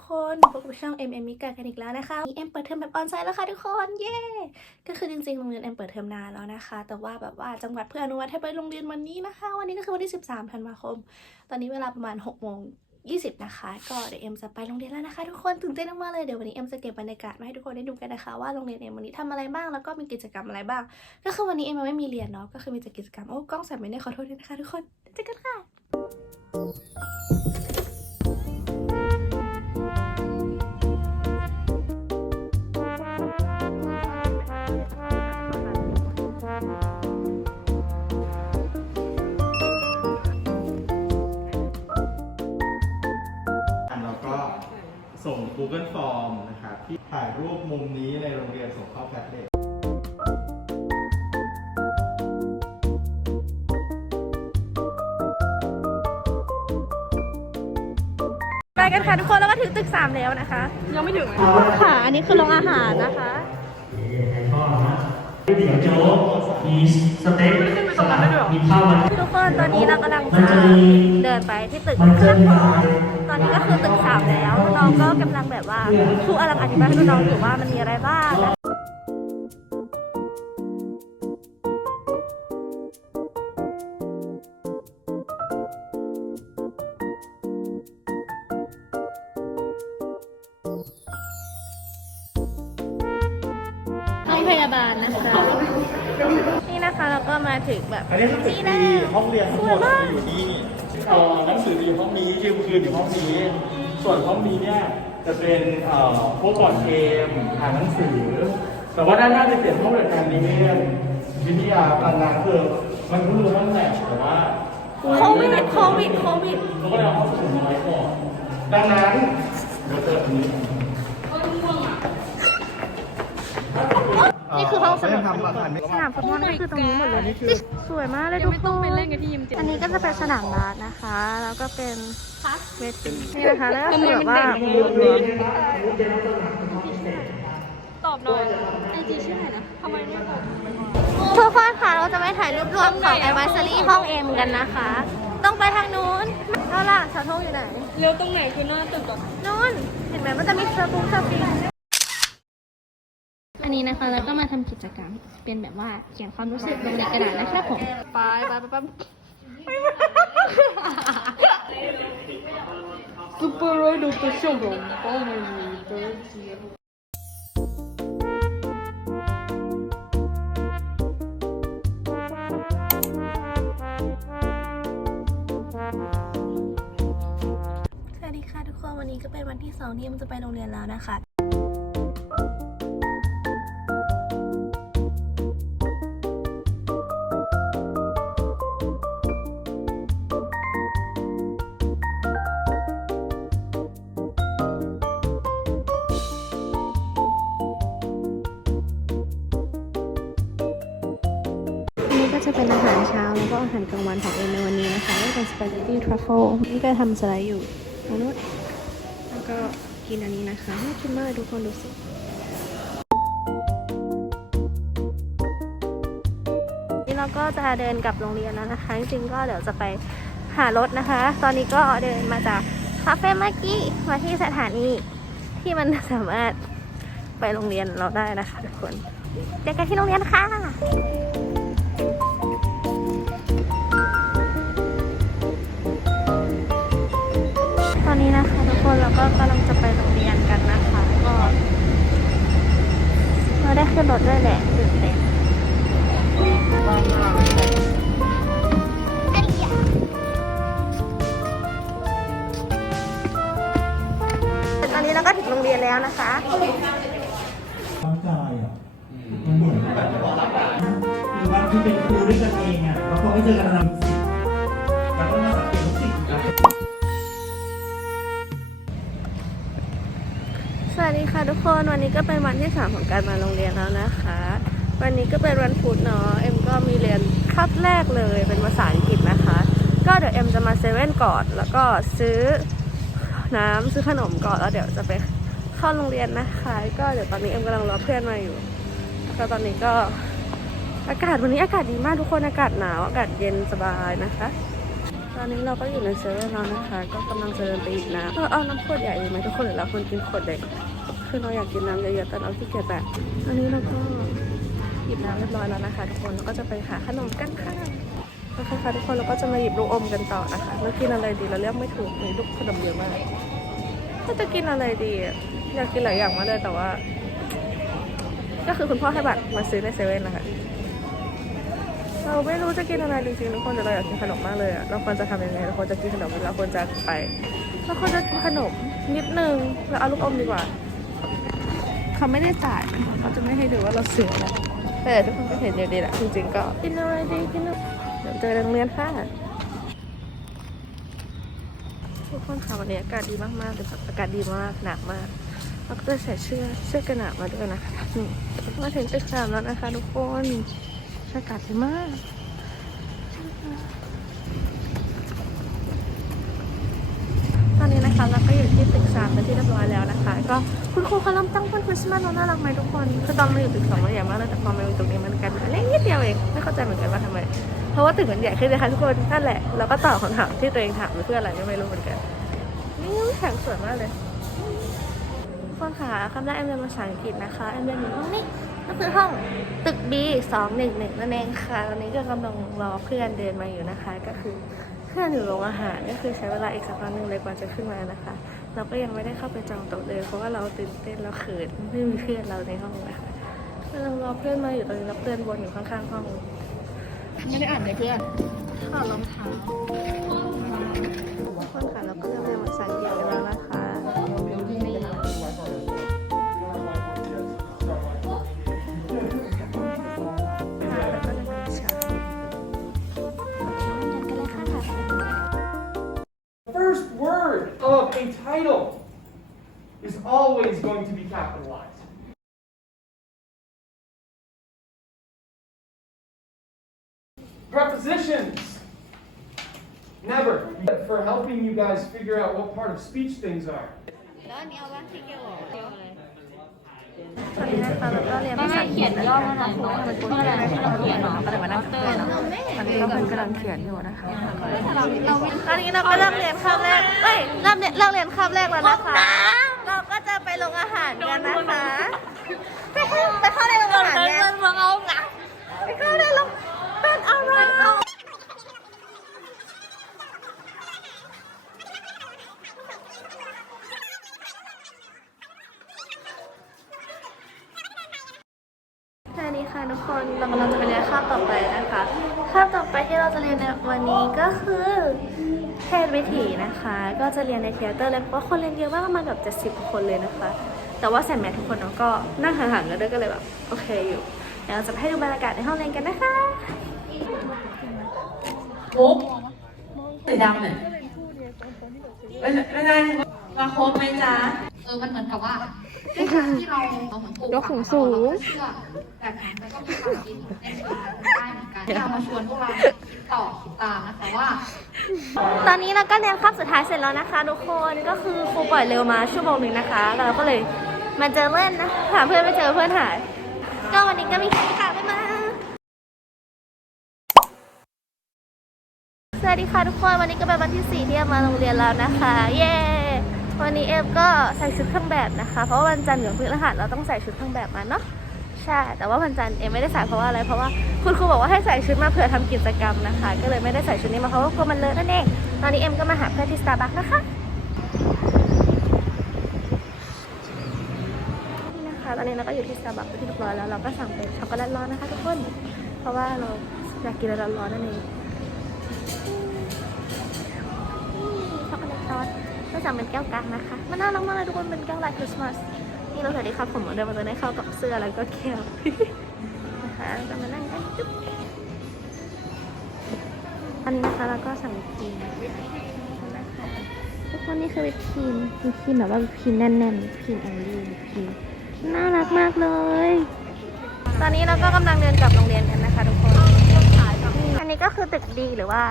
กคนพบกับช่อง M M มิกากันอีกแล้วนะคะวันนี้เอ็มเปิดเทอมแบบออนไลน์แล้วค่ะทุกคน เย้ ก็คือจริงๆ โรงเรียนเอ็มเปิดเทอมนานแล้วนะคะ แต่ว่าแบบว่าจังหวัดเพื่ออนุมัติให้ไปโรงเรียนวันนี้นะคะ วันนี้ก็คือวันที่ 13 ธันวาคม ตอนนี้เวลาประมาณ6โมง20 นะคะ ก็เดี๋ยวเอ็มจะไปโรงเรียนแล้วนะคะ ทุกคนตื่นเต้นมากเลย เดี๋ยววันนี้เอ็มจะเก็บบรรยากาศมาให้ทุกคนได้ดูกันนะคะว่าโรงเรียนเอ็มวันนี้ทำอะไรบ้าง แล้วก็มีกิจกรรมอะไรบ้าง ก็คือวันนี้เอ็มไม่มีเรียนเนาะ ก็คือมีแต่กิจกรรม โอ้กล้องสั่นไม่ได้ขอโทษด้วยนะคะ ทุกคนเจอกันค่ะ ส่ง Google Form นะครับที่ถ่ายรูปมุมนี้ในโรงเรียนส่งเข้าแพทเล็ตไปกันค่ะทุกคนแล้วก็ถึงตึกสามแล้วนะคะ ยังไม่ถึงค่ะ อันนี้คือโรงอาหารนะคะเดี๋ยวโจ๊กมีสเต็กสลัดมีข้าวมันทุกคนตอนนี้เรากำลังมันจะจะมีเดินไปที่ตึกมันจะมี ตอนนี้ก็คือตึกสามแล้วน้องก็กำลังแบบว่าครูกำลังอธิบายให้น้องๆอยู่ว่ามันมีอะไรบ้างนะห้องพยาบาลนะคะ นี่นะคะเราก็มาถึงแบบอันนี้คือตึกนี่ดีนะห้องเรียนทั้งหมดจะอยู่นี่เอ่อหนัง สืออยู่ห้องนี้ยืมคืนอยู่ห้องนี้ ส่วนห้องนี้เนี่ยจะเป็นพวกบอร์ดเกมอ่านหนังสือ แต่ว่าด้านหน้าจะเปลี่ยนห้องเรียนการเรียนวิทยาพลังงานคือมันรู้ว่าแหละแต่ว่าโควิดโควิดโควิดเราก็เลยเอาห้องสูงมาไว้ก่อนดังนั้นเดี๋ยวเจออันนี้ นี่คือห้องสมุดทำอาคารไม่สนามฟุตบอลก็คือตรงนี้หมดเลยสวยมากเลยทุกคนไปเล่นกันที่ยิมอันนี้ก็จะเป็นสนามบาสนะคะ แล้วก็เป็นเวทีนี่นะคะแล้วก็คือแบบว่าตอบหน่อยไอจีชื่อไหนนะทำไมไม่บอกทุกคนค่ะเราจะไปถ่ายรูปรวมของ a อ v ว r ซ a รี่ห้องเอ็มกันนะคะ ต้องไปทางนู้นเอาล่ะสาวทงอยู่ไหนเลี้ยวตรงไหนคือหน้าตึกอะนู้นเห็นไหมมันจะมีเซอร์บุงเซอร์ฟิง วันนี้นะคะแล้วก็มาทำกิจกรรม เป็นแบบว่าเขียนความรู้สึกลงในกระดาษนะครับผมไปไปไปไปซูเปอร์ไรดูตัวชมรมป้อมัมีตัวเจียสวัสดีค่ะทุกคนวันนี้ก็เป็นวันที่2ที่มันจะไปโรงเรียนแล้วนะคะ จะเป็นอาหารเช้าแล้วก็อาหารกลางวันของเอ็มในวันนี้นะคะก็เป็นสปาเกตตี้ทรัฟเฟิลนี่ก็ทำสไลด์อยู่ตรงนู้นแล้วก็กินอันนี้นะคะน่ากินมากทุกคนดูสินี่เราก็จะเดินกลับโรงเรียนแล้วนะคะ จริงๆก็เดี๋ยวจะไปหารถนะคะ ตอนนี้ก็เดินมาจากคาเฟ่เมื่อกี้มาที่สถานีที่มันสามารถไปโรงเรียนเราได้นะคะทุกคน เจอกันที่โรงเรียนค่ะ คะทุกคนเราก็กำลังจะไปโรงเรียนกันนะคะก็เราได้ขึ้นรถด้วยแหละตื่นเต้นตอนนี้เราก็ถึงโรงเรียนแล้วนะคะร่างกายอะมันเหมือนแบบหรือว่าคือเป็นครูด้วยกันเองอะแล้วพอไม่เจอกันนาน ค่ะทุกคนวันนี้ก็เป็นวันที่สามของการมาโรงเรียนแล้วนะคะ วันนี้ก็เป็นวันพุธเนาะเอ็มก็มีเรียนคาบแรกเลยเป็นภาษาอังกฤษนะคะ ก็เดี๋ยวเอ็มจะมาเซเว่นก่อนแล้วก็ซื้อน้ำซื้อขนมก่อนแล้วเดี๋ยวจะไปเข้าโรงเรียนนะคะก็เดี๋ยวตอนนี้เอ็มกำลังรอเพื่อนมาอยู่แล้วก็ตอนนี้ก็อากาศวันนี้อากาศดีมากทุกคนอากาศหนาวอากาศเย็นสบายนะคะ ตอนนี้เราก็อยู่ในเซเว่นแล้วนะคะ ก็กำลังจะเดินไปหยิบน้ำเออเอาน้ำขวดใหญ่ไหมทุกคนหรือเราควรกินขวดเล็ก คือเราอยากกินน้ำเยอะๆแต่เราขี้เกียจแบบตอนนี้เราก็หยิบน้ำเรียบร้อยแล้วนะคะ ทุกคนแล้วก็จะไปหาขนมกันค่ะโอเคค่ะทุกคนเราก็จะมาหยิบลูกอมกันต่อนะคะแล้วกินอะไรดีเราเลือกไม่ถูกมีลูกขนมเยอะมากก็จะกินอะไรดีอยากกินหลายอย่างมากเลยแต่ว่า ก็คือคุณพ่อให้บัตรมาซื้อในเซเว่นนะคะเราไม่รู้จะกินอะไรจริงๆทุกคนแต่เราอยากกินขนมมากเลยอะเราควรจะทำยังไงเราควรจะกินขนมหรือเราควรจะไปเราควรจะกินขนมนิดนึงแล้วเอาลูกอมดีกว่า เขาไม่ได้จ่ายเขาจะไม่ให้ดูว่าเราเสียอะไรแต่ทุกคนก็เห็นอยู่ดีแหละจริงๆก็กินอะไรดีกินอะไรเดี๋ยวเจอโรงเรียนค่ะทุกคนค่ะวันนี้อากาศดีมากๆเลยแบบอากาศดีมากหนักมากแล้วก็ใส่เสื้อเสื้อกันหนาวมาด้วยนะคะมาถึงตึกสามแล้วนะคะทุกคนอากาศดีมาก ตอนนี้นะคะเราก็อยู่ที่ตึกสามเป็นที่เรียบร้อยแล้วนะคะ ก็คุณครูเขาเริ่มตั้งต้นคริสต์มาสแล้วน่ารักไหมทุกคน คือตอนมาอยู่ตึกสองมันใหญ่มากเลยแต่พอมาอยู่ตรงนี้มันกันเล็กนิดเดียวเอง ไม่เข้าใจเหมือนกันว่าทำไม เพราะว่าตึกมันใหญ่ขึ้นนะคะทุกคน นั่นแหละ เราก็ตอบคำถามที่ตัวเองถามเพื่ออะไรไม่รู้เหมือนกัน นี่แข็งสวยมากเลยทุกคนค่ะคำแรกเอ็มเรียนภาษาอังกฤษนะคะเอ็มเรียนอยู่ห้องนี้ก็คือห้องตึก B สองหนึ่งหนึ่งนั่นเองค่ะตอนนี้ก็กำลังรอเพื่อนเดินมาอยู่นะคะก็คือ เพื่อนอยู่โรงอาหารก็คือใช้เวลาอีกสักพักหนึ่งเลยกว่าจะขึ้นมานะคะ เราก็ยังไม่ได้เข้าไปจองโต๊ะเลย เพราะว่าเราตื่นเต้นเราเขินไม่มีเพื่อนเราในห้องนะคะกำลังรอเพื่อนมาอยู่ตรงนี้แล้วเพื่อนวนอยู่ข้างๆห้องไม่ได้อ่านเลยเพื่อนถอดรองเท้าทุกคนค่ะเราก็จะเรียนภาษาอังกฤษกันแล้ว title is always going to be capitalized. Prepositions. Never. For helping you guys figure out what part of speech things are. ตอนนี้นะคะเราก็เรียนภาษาเขียนย่อมาหน่อยเพราะมันคุ้นเคยไม่เราเขียนเนาะก็เลยมานั่งกับเตอร์เนาะตอนนี้ก็เพื่อนกำลังเขียนอยู่นะคะตอนนี้เราก็เริ่มเรียนคาบแรกเอ้ยเริ่มเรียนเริ่มเรียนคาบแรกแล้วนะคะ เราก็จะไปลงอาหารกันนะคะ ไปเข้าไปเข้าในโรงอาหารเนี่ยไปเข้าในโรงเป็นอะไรสวัสดีค่ะทุกคนเรากำลังจะ ไปเรียนคาบต่อไปนะคะคาบต่อไปที่เราจะเรียนในวันนี้ก็คือเทศวิถีนะคะ ก็จะเรียนในเทเตอร์เลยเพราะว่าคนเรียนเยอะมากประมาณแบบจะสิบคนเลยนะคะ แต่ว่าใส่แมสทุกคนเนาะก็นั่งห่างๆกันด้วยก็เลยแบบโอเคอยู่เดี๋ยวเราจะไปให้ดูบรรยากาศในห้องเรียนกันนะคะปุ๊บสีดำเนี่ยแล้วแล้วนายมาครบไหมจ๊ะเออมันเหมือนกับว่าที่เราเราเหมือนปลูกยกสูงสูงเชื่อแบบนั้นแล้วก็มีความคิดใน ส่วนได้เหมือนกันที่เรามาชวนพวกเราต่อติดตามนะคะว่า ตอนนี้เราก็เรียนคาบสุดท้ายเสร็จแล้วนะคะทุกคนก็คือครูปล่อยเร็วมาชั่วโมงหนึ่งนะคะ เราก็เลยมาเจอเล่นนะหาเพื่อนไม่เจอเพื่อนหายก็วันนี้ก็มีแค่นี้ค่ะบ๊ายบายสวัสดีค่ะทุกคนวันนี้ก็เป็นวันที่สี่ที่เอมมาโรงเรียนแล้วนะคะ เย้วันนี้เอ็มก็ใส่ชุดเครื่องแบบนะคะ เพราะวันจันทร์กับพฤหัสเราต้องใส่ชุดเครื่องแบบมาเนาะ ใช่ แต่ว่าวันจันทร์เอ็มไม่ได้ใส่เพราะว่าอะไร เพราะว่าคุณครูบอกว่าให้ใส่ชุดมาเผื่อทำกิจกรรมนะคะ ก็เลยไม่ได้ใส่ชุดนี้มาเพราะว่ากลัวมันเลอะนั่นเอง ตอนนี้เอ็มก็มาหาเพื่อนที่สตาร์บัคนะคะ นี่นะคะ ตอนนี้เราก็อยู่ที่สตาร์บัคเป็นที่เรียบร้อยแล้ว เราก็สั่งเป็นช็อกโกแลตร้อนนะคะทุกคน เพราะว่าเราอยากกินอะไรร้อนๆนั่นเองช็อกโกแลตซอสก็สั่งเป็นแก้วกั๊กนะคะ มันน่ารักมากเลยทุกคน เป็นแก้วลายคริสต์มาส นี่เราใส่ได้ครับผมเดินมาตัวได้เข้ากับเสื้อแล้วก็แก้วนะคะก็มานั่งกันจุ๊บอันนี้นะคะเราก็สั่งวิปครีมนะคะทุกคนนี่คือวิปครีมวิปครีมแบบว่าวิปครีมแน่นๆวิปครีมแอนดี้วิปครีมน่ารักมากเลย ตอนนี้เราก็กำลังเดินกลับโรงเรียนกันนะคะทุกคนอันนี้ก็คือตึกดีหรือว่า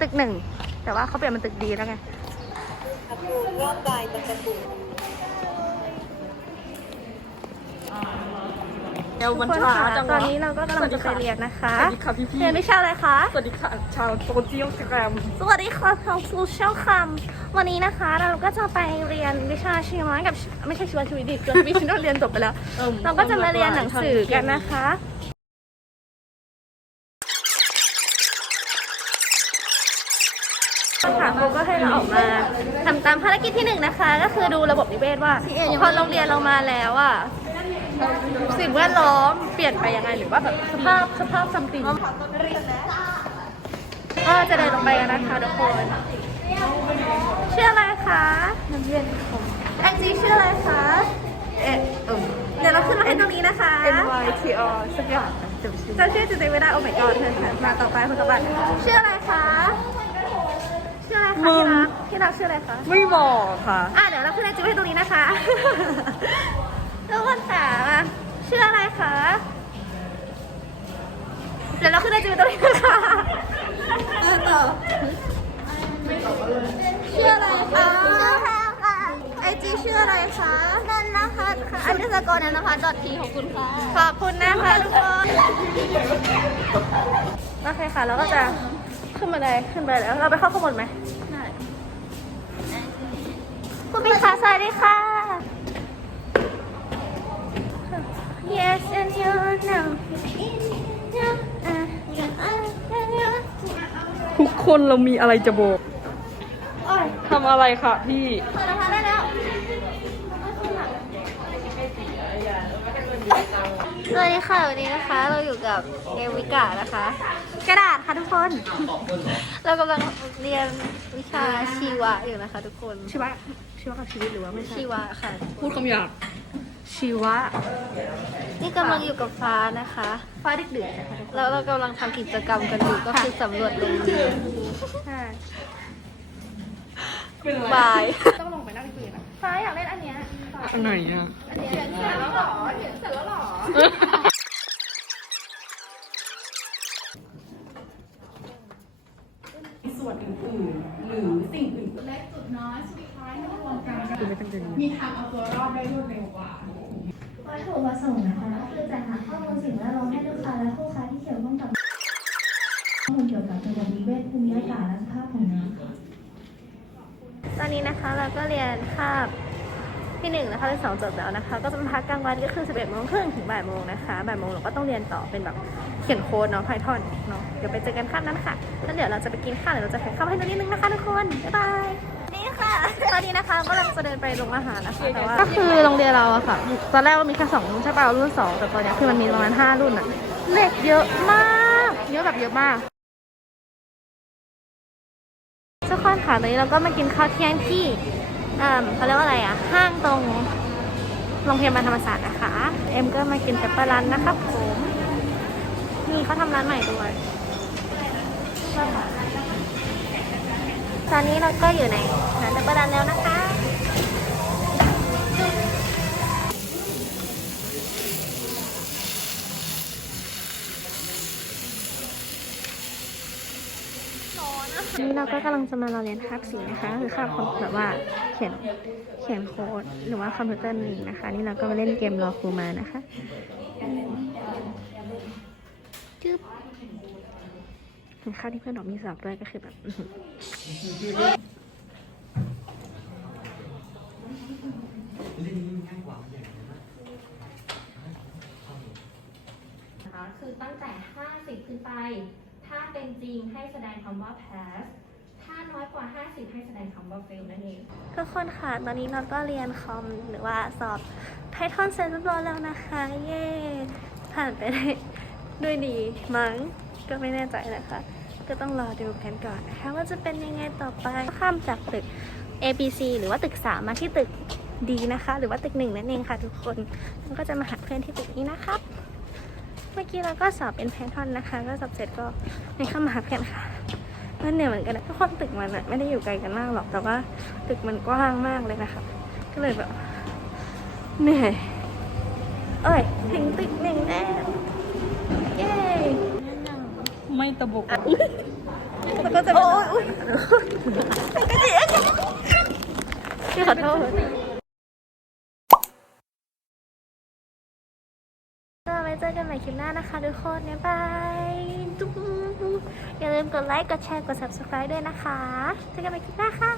ตึกหนึ่งแต่ว่าเขาเปลี่ยนเป็นตึกดีแล้วไงเดี๋ยมัน ทุกคช้าค่ะจังตอนวะนี้เราก็กำลังจะไปเรียนนะคะสวัสดีค่ะพี่พี่เรียนวิชาอะไรคะ สวัสดีค่ะชาวโซเชียลแกรมสวัสดีค่ะทางโซเชียลคำวันนี้นะคะเราก็จะไปเรียนวิชาชีวะกับไม่ใช่ชีวชีวิตดิชีวชีวิตฉันเรียนจบไปแล้ว เราก็จะมาเรียนหนังสือกันนะคะค่ะครูก็ให้เราออกมาทำตามภารกิจที่หนึ่งนะคะ ก็คือดูระบบนิเวศว่าพอโรงเรียนเรามาแล้วอะ สิ่งแวดล้อมเปลี่ยนไปยังไงหรือว่าแบบสภาพสภาพซัมติงก็จะเดินลงไปกันนะคะทุกคนชื่ออะไรคะนักเรียนของแองจีชื่ออะไรคะเอ๊ะเออเดี๋ยวเราขึ้นมาให้ตรงนี้นะคะ NYTR สักอย่างจำชื่อจำชื่อจริงๆไม่ได้โอ้ my god เพื่อนค่ะมาต่อไปคนต่อไปชื่ออะไรคะชื่ออะไรคะที่รักที่รักชื่ออะไรคะไม่บอกค่ะอะเดี๋ยวเราขึ้นไอจีไว้ให้ตรงนี้นะคะ ทุกคนค่ะมาชื่ออะไรคะเดี๋ยวเราขึ้นไอจีไว้ตรงนี้นะคะต่อชื่ออะไรคะชื่อแพรค่ะไอจีชื่ออะไรคะนันนะคะค่ะอันนี้สกอร์นันนะคะดอททีขอบคุณค่ะขอบคุณนะคะทุกคนโอเคค่ะเราก็จะขึ้นมาเลยขึ้นไปแล้วเราไปเข้าข้างบนไหมคุณพี่คะสวัสดีค่ะ Yes and you know ทุกคนเรามีอะไรจะบอกโอ้ยทำอะไรค่ะพี่เปิดนะคะได้แล้วสวัสดีค่ะวันนี้นะคะเราอยู่กับเอวิกานะคะ กระดาษค่ะทุกคน เรากำลังเรียนวิชาชีวะอยู่นะคะ ทุกคนชีวะชีวะกับชีวิตหรือว่าไม่ใช่ชีวะค่ะ พูดคำหยาบ ชีวะ นี่กำลังอยู่กับฟ้านะคะ ฟ้าเด็กเดือดนะคะแล้วเรากำลังทำกิจกรรมกันอยู่ก็คือสำรวจโรงเรียนบาย ต้องลงไปนั่งคุยนะฟ้าอยากเล่นอันเนี้ยอันไหนอะเขียนเสร็จแล้วหรอเขียนเสร็จแล้วหรอส่วนอื่นๆหรือสิ่งอื่นเล็กจุดน้อยสุดท้ายให้รวมกัน คือไม่ตั้งใจมีทางเอาตัวรอดได้รวดเร็วกว่าวัตถุประสงค์นะคะก็คือจัดหาข้อมูลสิ่งแวดล้อมให้ลูกค้าและผู้ค้าที่เกี่ยวข้องกับข้อมูลเกี่ยวกับระบบนิเวศภูมิอากาศและสภาพของน้ำค่ะตอนนี้นะคะเราก็เรียนคาบที่หนึ่งและคาบที่สองจบแล้วนะคะ ก็จะพักกลางวันก็คือ 11โมงครึ่งถึงบ่ายโมงนะคะบ่ายโมงเราก็ต้องเรียนต่อเป็นแบบเขียนโค้ดเนาะ Python เนาะเดี๋ยวไปเจอกันคาบนั้นค่ะแล้วเดี๋ยวเราจะไปกินข้าวเดี๋ยวเราจะถ่ายข้าวให้นิดนึงนะคะทุกคนบ๊ายบาย ค่ะตอนนี้นะคะก็กำลังจะเดินไปโรงอาหารนะคะแต่ว่าก็คือโรงเรียนเราอะค่ะ ตอนแรกว่ามีแค่สองรุ่นใช่ป่ะรุ่นสองแต่ตอนนี้คือมันมีประมาณห้ารุ่นอะเด็กเยอะมากเยอะแบบเยอะมากทุกคนค่ะตอนนี้เราก็มากินข้าวเที่ยงที่เอ่อเขาเรียกว่าอะไรอะห้างตรงโรงพยาบาลธรรมศาสตร์นะคะ เอ็มก็มากินเปปเปอร์รันนะครับผมนี่เขาทำร้านใหม่ด้วย ตอนนี้เราก็อยู่ในร้านเปปเปอร์รันแล้วนะคะนี่เราก็กำลังจะมาเราเรียนคาบสีนะคะคือคาบคอมแบบว่าเขียนเขียนโค้ดหรือว่าคอมพิวเตอร์นี่นะคะ นี่เราก็มาเล่นเกมรอครูมานะคะจึ๊บ ข้าวที่เพื่อนบอกมีสอบด้วยก็คือแบบอื้อหือนะคะคือตั้งแต่ 50 ขึ้นไป ถ้าเป็นจริงให้แสดงคำว่า pass ถ้าน้อยกว่า 50 ให้แสดงคำว่า fail นั่นเอง ทุกคนค่ะ ตอนนี้เราก็เรียนคอมหรือว่าสอบ Python เสร็จเรียบร้อยแล้วนะคะ เย้ ผ่านไปได้ด้วยดีมั้งก็ไม่แน่ใจนะคะ ก็ต้องรอดูกันก่อนนะคะว่าจะเป็นยังไงต่อไปข้ามจากตึก A B C หรือว่าตึก 3 มาที่ตึก D นะคะ หรือว่าตึก1นั่นเองค่ะทุกคนแล้วก็จะมาหาเพื่อนที่ตึกนี้นะครับ เมื่อกี้เราก็สอบเป็น Python นะคะ ก็สอบเสร็จก็ไม่เข้ามาหาเพื่อนค่ะมันเหนื่อยเหมือนกันนะทุกคนตึกมันไม่ได้อยู่ไกลกันมากหรอกแต่ว่า ตึกมันกว้างมากเลยนะคะ ก็เลยแบบเหนื่อยเอ้ยถึงตึกหนึ่งแล้วเย้ ไม่ตะบกแล้วก็จะโอ้ยอุ้ยก็จีพี่ขอโทษก็ไปเจอกันใหม่คลิปหน้านะคะทุกคนบ๊ายบายจุ๊บอย่าลืมกดไลค์ กดแชร์ กด subscribe ด้วยนะคะ เจอกันใหม่คลิปหน้าค่ะ